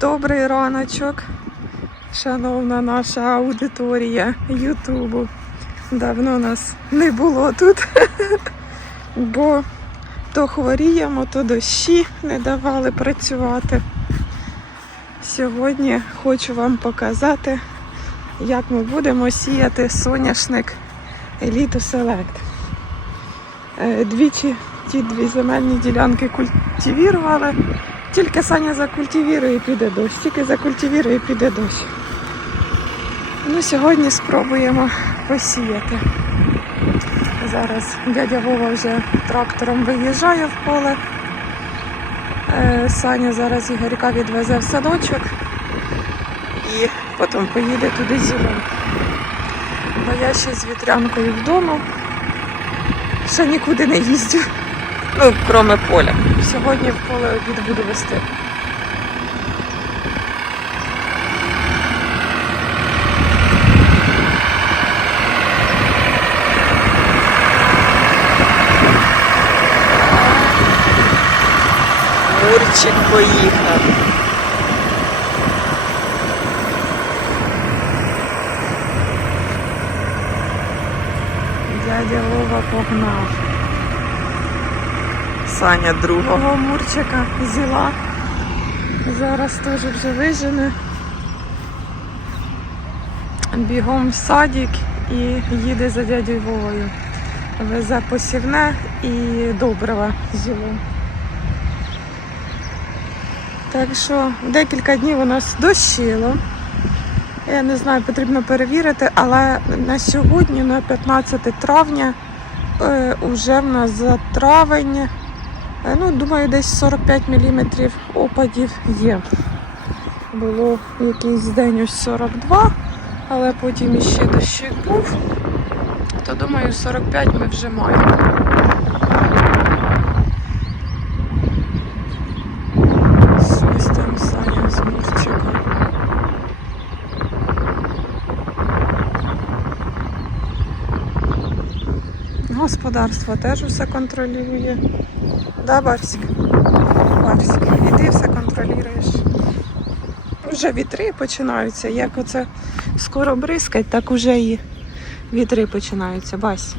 Добрий раночок, шановна наша аудиторія Ютубу. Давно нас не було тут, бо то хворіємо, то дощі не давали працювати. Сьогодні хочу вам показати, як ми будемо сіяти соняшник Еліту Селект. Е, Двічі ті дві земельні ділянки культивірували. Тільки Саня закультивірує і піде дощ, тільки закультивірує і піде дощ. Ну, сьогодні спробуємо посіяти. Зараз дядя Вова вже трактором виїжджає в поле. Е, Саня зараз Ігорька відвезе в садочок і потім поїде туди зимою. Бо я ще з вітрянкою вдома. Ще нікуди не їздю. Ну, кроме поля. Сьогодні в поле обід буду вести. Мурчик поїхав. Дядя Вова погнав. Саня другого мурчика взяла. Зараз теж вже вижене. Бігом в садик і їде за дядю Вовою. Везе посівне і добрива зіло. Так що декілька днів у нас дощило. Я не знаю, потрібно перевірити, але на сьогодні, на 15 травня, е, вже в нас за травень, е, ну, думаю, десь 45 мм опадів є. Було якийсь день ось 42, але потім іще дощик був. То думаю, 45 ми вже маємо. Ось там з Мурчиком. Господарство теж все контролює. Да, Барсик? Барсик, іди все контролюєш. Вже вітри починаються. Як оце скоро бризкать, так уже і вітри починаються. Бась.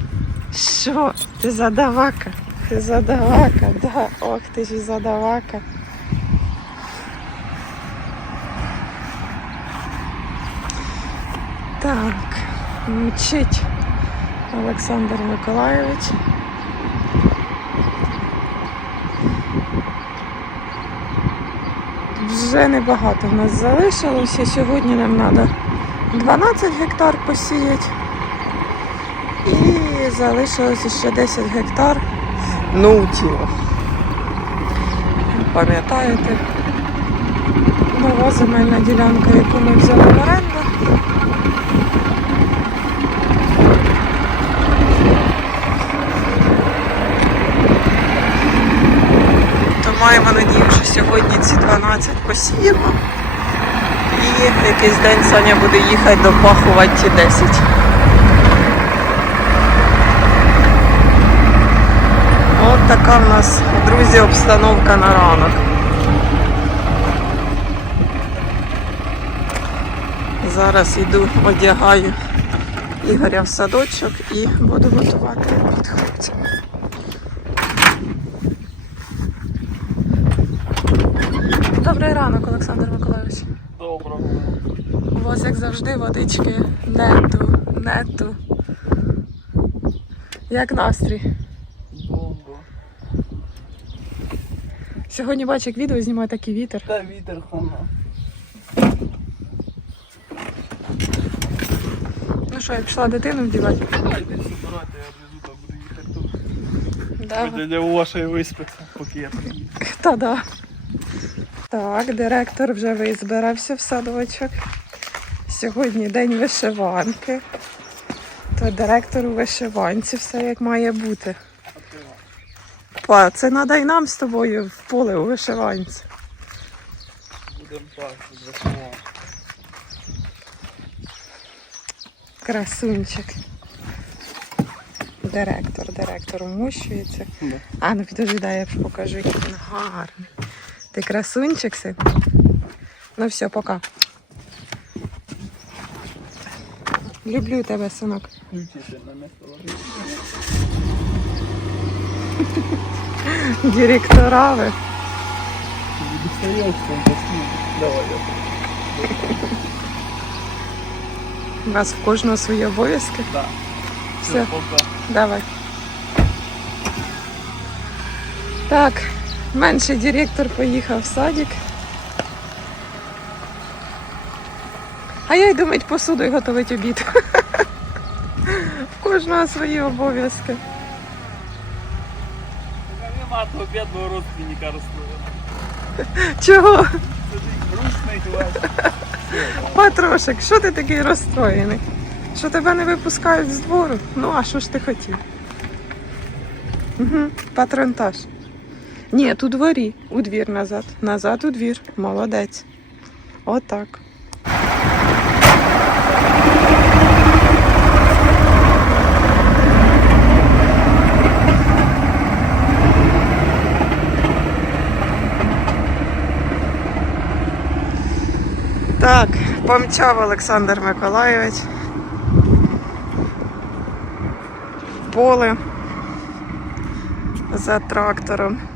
Що? Ти задавака? Ти задавака, да. Ох, ти ж задавака. Так, мчить Олександр Миколайович. Вже небагато в нас залишилося. Сьогодні нам треба 12 гектар посіяти. І залишилося ще 10 гектар. Ну, тіло. Пам'ятаєте? Нова земельна ділянка, яку ми взяли в оренду. Маємо надію, що сьогодні ці 12 посіємо. І якийсь день Саня буде їхати допахувати ті 10. От така в нас, друзі, обстановка на ранок. Зараз йду, одягаю Ігоря в садочок і буду готувати від хлопцям. Добрий ранок, Олександр Миколаївич. Доброго. У вас, як завжди, водички нету, нету. Як настрій? Бомба. Сьогодні бачу, як відео знімає такий вітер. Та вітер хана. Ну що, я пішла дитину вдівати. Давай йди збирати, я внизу там буду їхати тут. Да. Дядя Воша виспиться, поки я приїду. Та да. Так, директор вже визбирався в садочок. Сьогодні день вишиванки. То директор у вишиванці все як має бути. Па, це треба і нам з тобою в поле у вишиванці. Будемо так, засувати. Красунчик. Директор, директор умущується. Да. А, ну підожди, дай я покажу, який він гарний. Ти красунчик син? Ну все, пока. Люблю тебе, синок. Ключі на місто ложити. Директора ви. Достаєш там постійно. Давай, я. У вас в кожного свої обов'язки. Да. Все, пока. давай. Так, менший директор поїхав в садик. А я йду мить посуду і готовить обід. В кожного свої обов'язки. Нема того бідного родственника розслоєного. Чого? Патрошик, що ти такий розстроєний? Що тебе не випускають з двору? Ну, а що ж ти хотів? Угу, патронтаж. Ні, у дворі. У двір назад. Назад у двір. Молодець. Отак. Так, помчав Олександр Миколайович. Поле за трактором.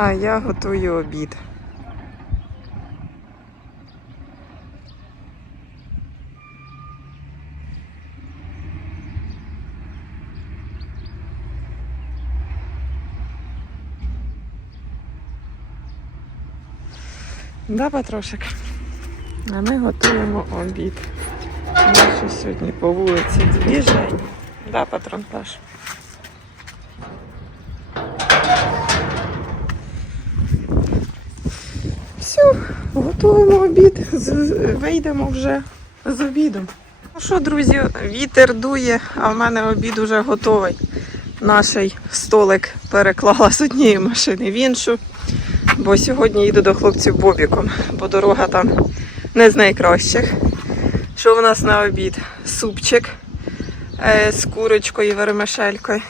А я готую обід. Да, Патрошик? А ми готуємо обід. Ще сьогодні по вулиці двіжень. Да, патронтаж. Все, готуємо обід. Вийдемо вже з обідом. Ну що, друзі, вітер дує, а в мене обід уже готовий. Наш столик переклала з однієї машини в іншу бо сьогодні їду до хлопців Бобіком, бо дорога там не з найкращих. Що у нас на обід? Супчик е, з курочкою і вермишелькою,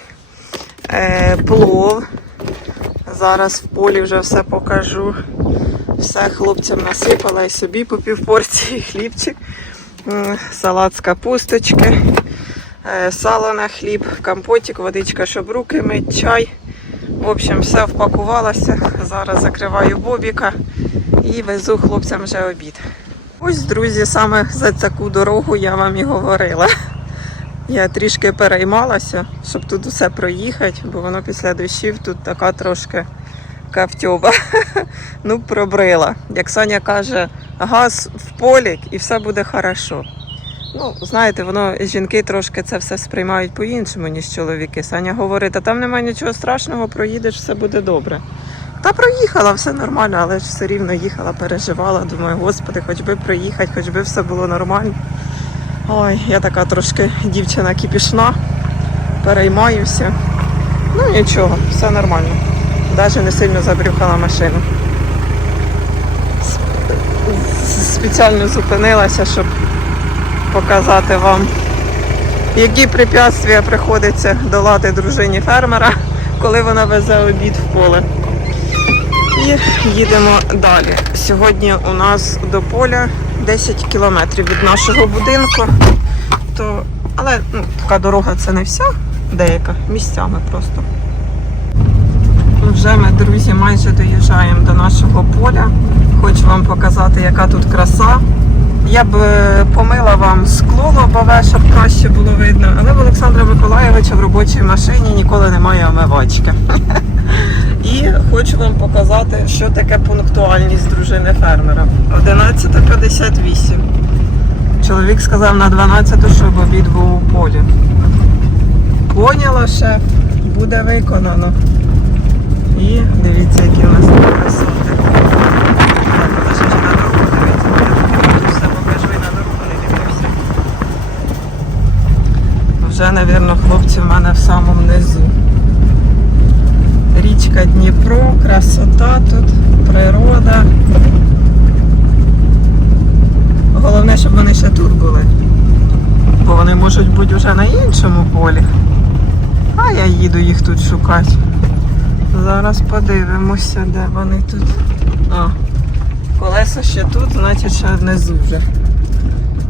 е, плов. Зараз в полі вже все покажу. Все хлопцям насипала і собі по півпорції хлібчик, салат з капусточки, е, сало на хліб, компотик, водичка, щоб руки мить, чай. В общем, все впакувалося. Зараз закриваю бобіка і везу хлопцям вже обід. Ось, друзі, саме за таку дорогу я вам і говорила. Я трішки переймалася, щоб тут усе проїхати, бо воно після дощів тут така трошки кавтьоба. Ну, пробрила. Як Соня каже, газ в полік і все буде хорошо. Ну, знаєте, воно жінки трошки це все сприймають по-іншому, ніж чоловіки. Саня говорить, та там немає нічого страшного, проїдеш, все буде добре. Та проїхала, все нормально, але ж все рівно їхала, переживала. Думаю, господи, хоч би проїхати, хоч би все було нормально. Ой, я така трошки дівчина кіпішна, переймаюся. Ну нічого, все нормально. Навіть не сильно забрюхала машину. Спеціально зупинилася, щоб показати вам, які препятствия приходиться долати дружині фермера, коли вона везе обід в поле. І їдемо далі. Сьогодні у нас до поля 10 кілометрів від нашого будинку. То, але ну, така дорога це не вся, деяка, місцями просто. Вже ми, друзі, майже доїжджаємо до нашого поля. Хочу вам показати, яка тут краса. Я б е, помила вам скло лобове, щоб краще було видно, але в Олександра Миколаєвича в робочій машині ніколи немає омивачки. І хочу вам показати, що таке пунктуальність дружини фермера. 11.58. Чоловік сказав на 12, щоб обід був у полі. Поняла шеф, буде виконано. І дивіться, які у нас тут красоти. Так, подожди, чи на дорогу дивіться. Я тут все покажу і на дорогу не дивився. Вже, мабуть, хлопці в мене в самому низу. Річка Дніпро, красота тут, природа. Головне, щоб вони ще тут були. Бо вони можуть бути вже на іншому полі. А я їду їх тут шукати. Зараз подивимося, де вони тут. А, Колеса ще тут, значить ще внизу вже.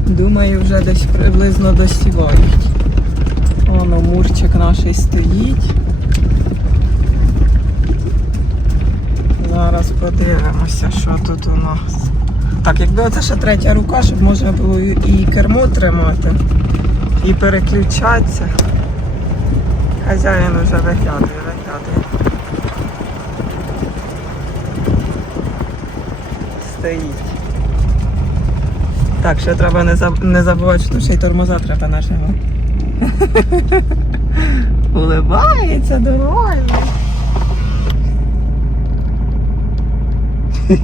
Думаю, вже десь приблизно досівають. Воно мурчик наш стоїть. Зараз подивимося, що тут у нас. Так, якби оце ще третя рука, щоб можна було і кермо тримати, і переключатися. Хазяїн вже виглядає, виглядає. Стоїть. Так, ще треба не, заб... не забувати, що ще й тормоза треба нажимати. Улибається довольно.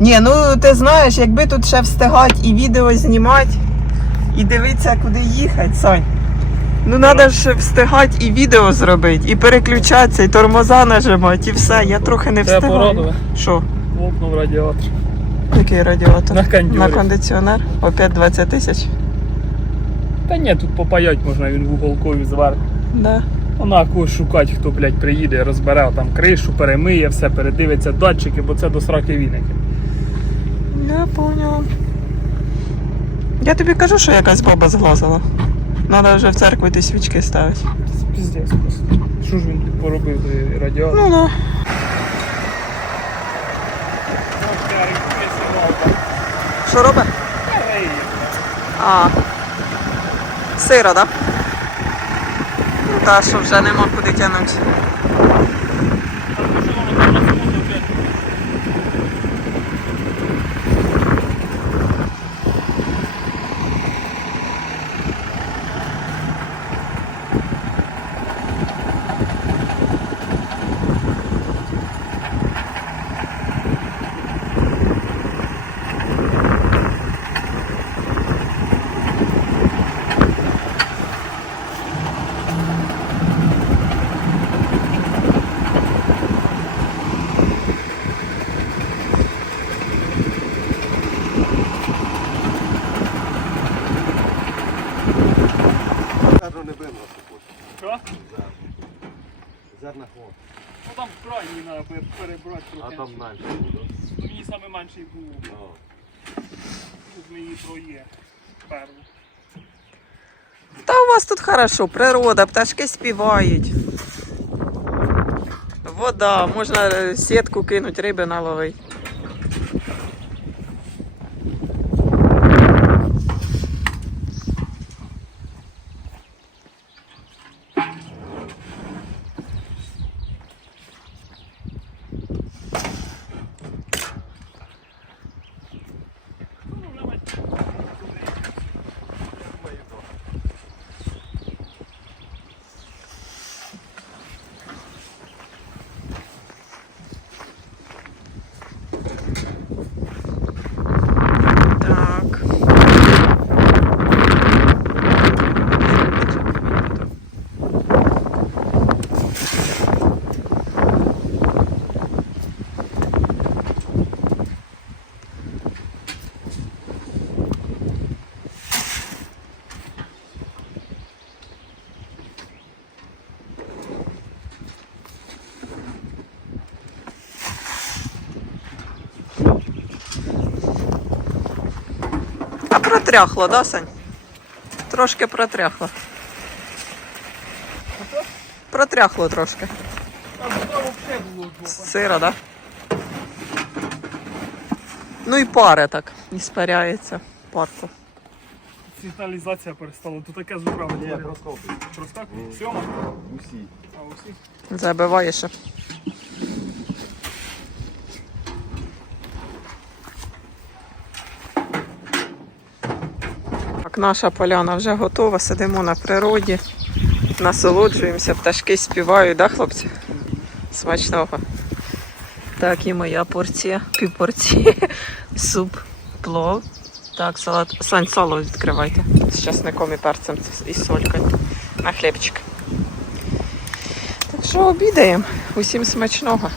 Ні, ну ти знаєш, якби тут ще встигати і відео знімати, і дивитися, куди їхати, Сонь. Ну треба ж встигати і відео зробити, і переключатися, і тормоза нажимати, і все. Я трохи не Це встигаю. порадове. Що? Лопнув радіатор. Який радіатор? На кондюрі. На кондиціонер? Опять 20 тисяч? Та ні, тут попаять можна, він в уголкові зверху. Да. Вона когось шукати, хто, блядь, приїде, розбере там кришу, перемиє, все, передивиться датчики, бо це до сраки віники. Я поняла. Я тобі кажу, що якась баба зглазила. Надо вже в церкві ті свічки ставити. Це піздець просто. Що ж він тут поробив той радіатор? Ну да. Що робить? А. Сира, да? Ну та, що вже нема куди тягнути. Зерно не бимо, що хочеш. Що? Зерна хвост. Ну там крайній треба перебрати А трохи. там менше буде. Ну, Мені менший був. О. Тут ми її проє. Та у вас тут хорошо, природа, пташки співають. Вода, можна е, сітку кинути, риби наловити. Протряхло, да, Сань? Трошки протряхло. Протряхло трошки. Сира, да? Ну і пари так іспаряється. Парку. Сигналізація перестала. Тут таке зубрало. Ні, проскопив. Проскакує? Сьома? Усі. А усі? Забиваєш. Так, наша поляна вже готова, сидимо на природі, насолоджуємося, пташки співають, да, хлопці? Смачного. Так, і моя порція, півпорції, суп, плов. Так, салат. Сань, сало відкривайте. З часником і перцем і солькою на хлібчик. Так що обідаємо. Усім смачного.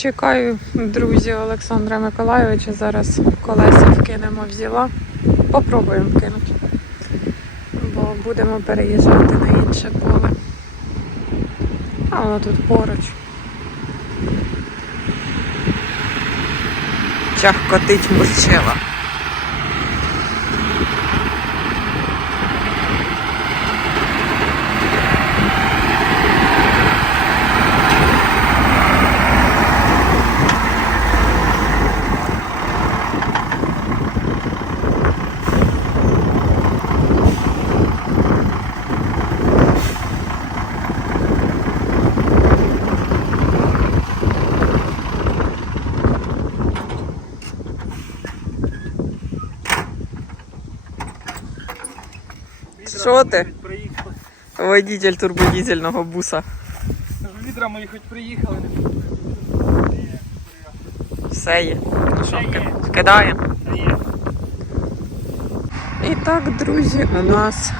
Чекаю, друзі Олександра Миколайовича. Зараз колеса вкинемо взяла. Попробуємо вкинути. Бо будемо переїжджати на інше поле. А воно тут поруч. Чах котить мурчила. Що ти? Водитель турбодізельного буса. Відра мої хоч приїхали. Все є. Ну що, кидаємо. І так, друзі, у нас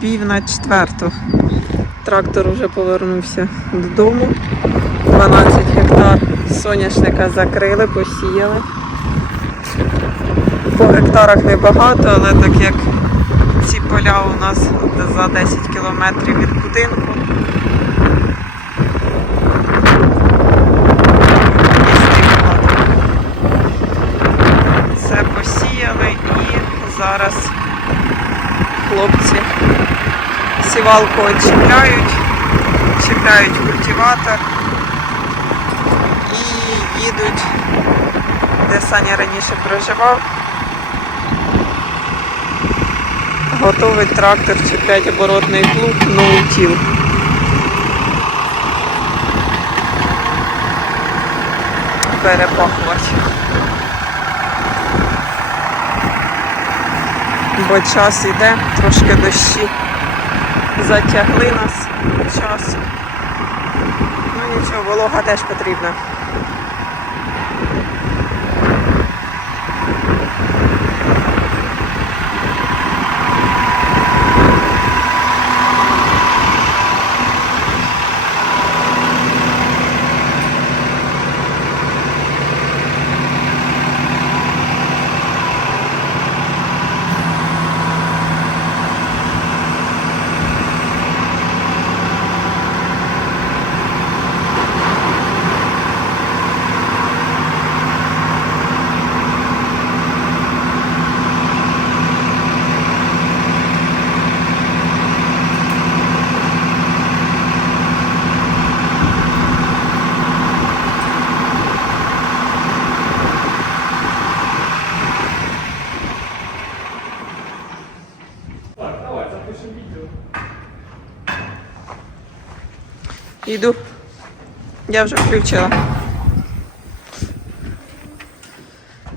пів на четверту. Трактор вже повернувся додому. 12 гектар соняшника закрили, посіяли. По гектарах небагато, але так як ці поля у нас за 10 кілометрів від будинку. Це посіяли і зараз хлопці сівалку чіпляють, чіпляють культиватор і їдуть, де Саня раніше проживав. Готовий трактор чіплять оборотний плуг ноутіл. Перепахувач. Бо час іде, трошки дощі затягли нас час. Ну нічого, волога теж потрібна. Йду. Я вже включила.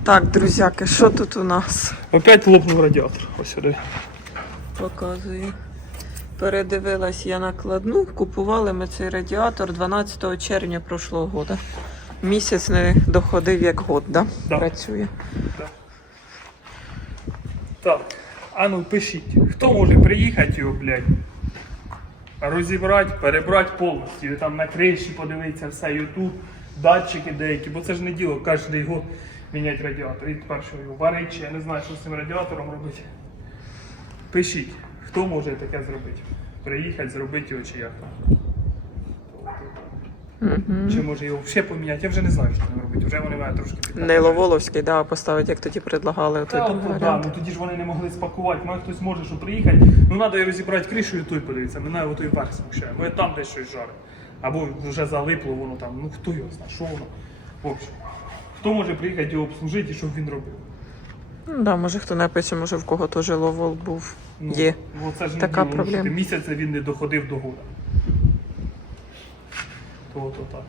Так, друзяки, що тут у нас? Опять лопнув радіатор. Ось сюди. Показую. Передивилась я накладну. Купували ми цей радіатор 12 червня прошлого року. Місяць не доходив як год, да? Да. Працює. Так, а ну пишіть, хто може приїхати його, блядь, розібрати, перебрати повністю, там на криші подивитися все, ютуб, датчики деякі, бо це ж не діло кожен год міняти радіатор. І тепер що його варить, чи я не знаю, що з цим радіатором робити. Пишіть, хто може таке зробити. Приїхати, зробити його чи як. Угу. Чи може його взагалі поміняти, я вже не знаю, що там робити. Вже вони мають трошки підказати. Не Ловоловський, да, поставить, як тоді предлагали. Той Та, другий от, да, ну тоді ж вони не могли спакувати. Може хтось може, що приїхати. Ну треба і розібрати кришу і той подивитися. Мене отой верх смущає. Може там десь щось жарить. Або вже залипло воно там. Ну хто його знає, що воно. В общем, хто може приїхати його обслужити і щоб він робив? Ну, да, може хто напише, може в кого теж ловол був. Ну, Є. Ну, це ж не така діло, ну, проблема. що ти Місяць він не доходив до года. То, то так.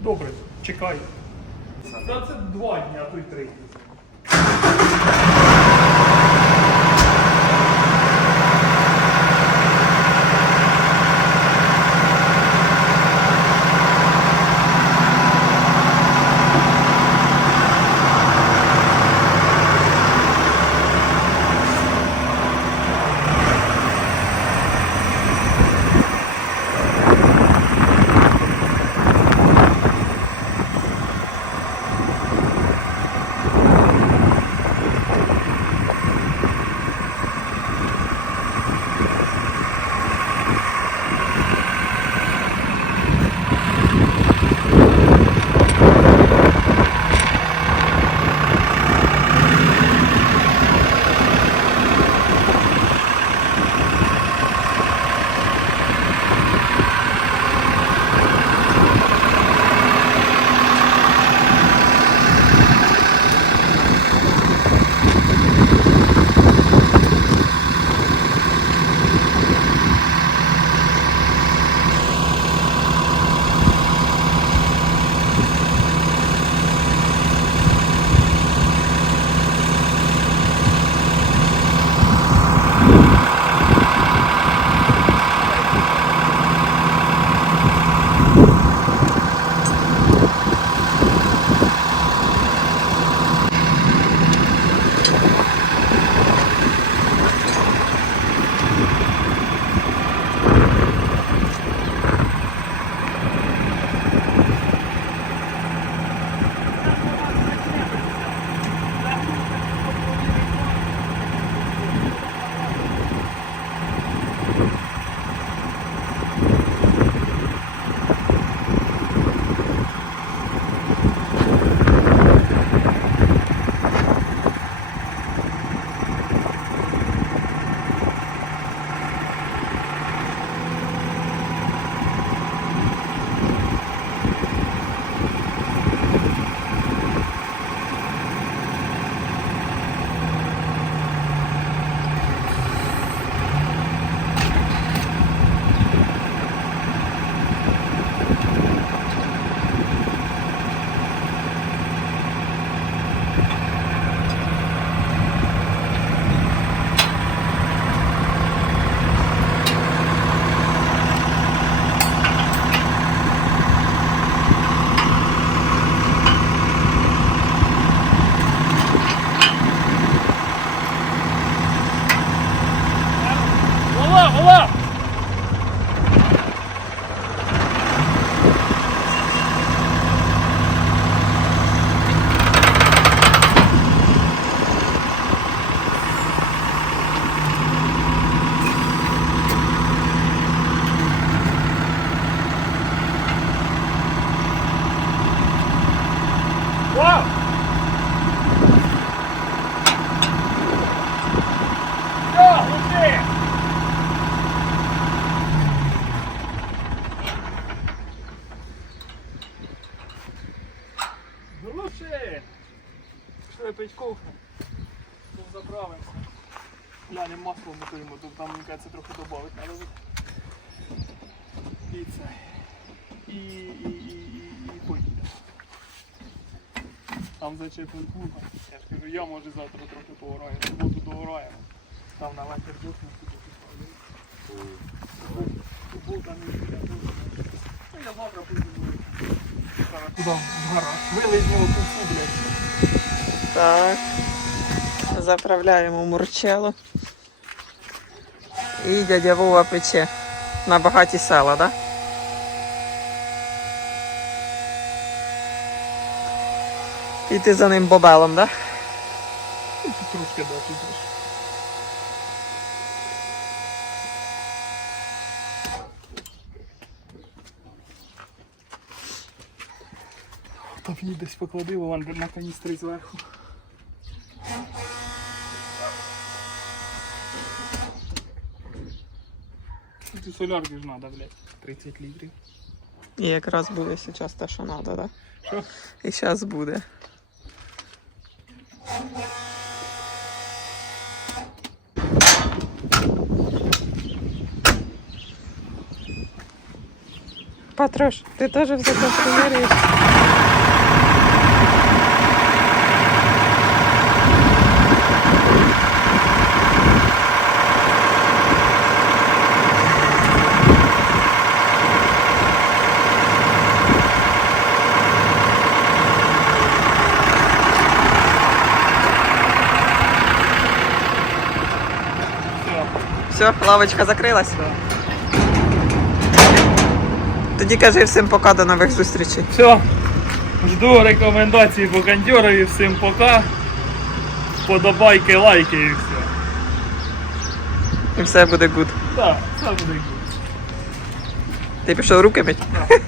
Добре, чекай. Та це два дні, а то й три. Зачепив плуга. Я ж кажу, я може завтра трохи погораю, в суботу догораємо. Там на вечір духну суботу ставлю. Субота не. Ну я завтра поїду. Куди? В гараж. Вилий з блядь. Так. Заправляємо мурчело. І дядя Вова пече на багаті села, так? Да? І ти за ним бобелом, так? Да? Тут трошки, да, тут трошки. Там її десь поклади, вон на каністри зверху. Тут солярки ж треба, блядь, 30 літрів. І якраз буде зараз те, що треба, так? Да? Що? І зараз буде. Патрош, ти теж в закошуєш? Все. Лавочка закрилась? Да. Тоді кажи всім пока до нових зустрічей. Все. Жду рекомендацій по кондьорові. Всім пока. Подобайки, лайки і все. І все буде гуд. Так, все буде good. Ти пішов руки мить? Так.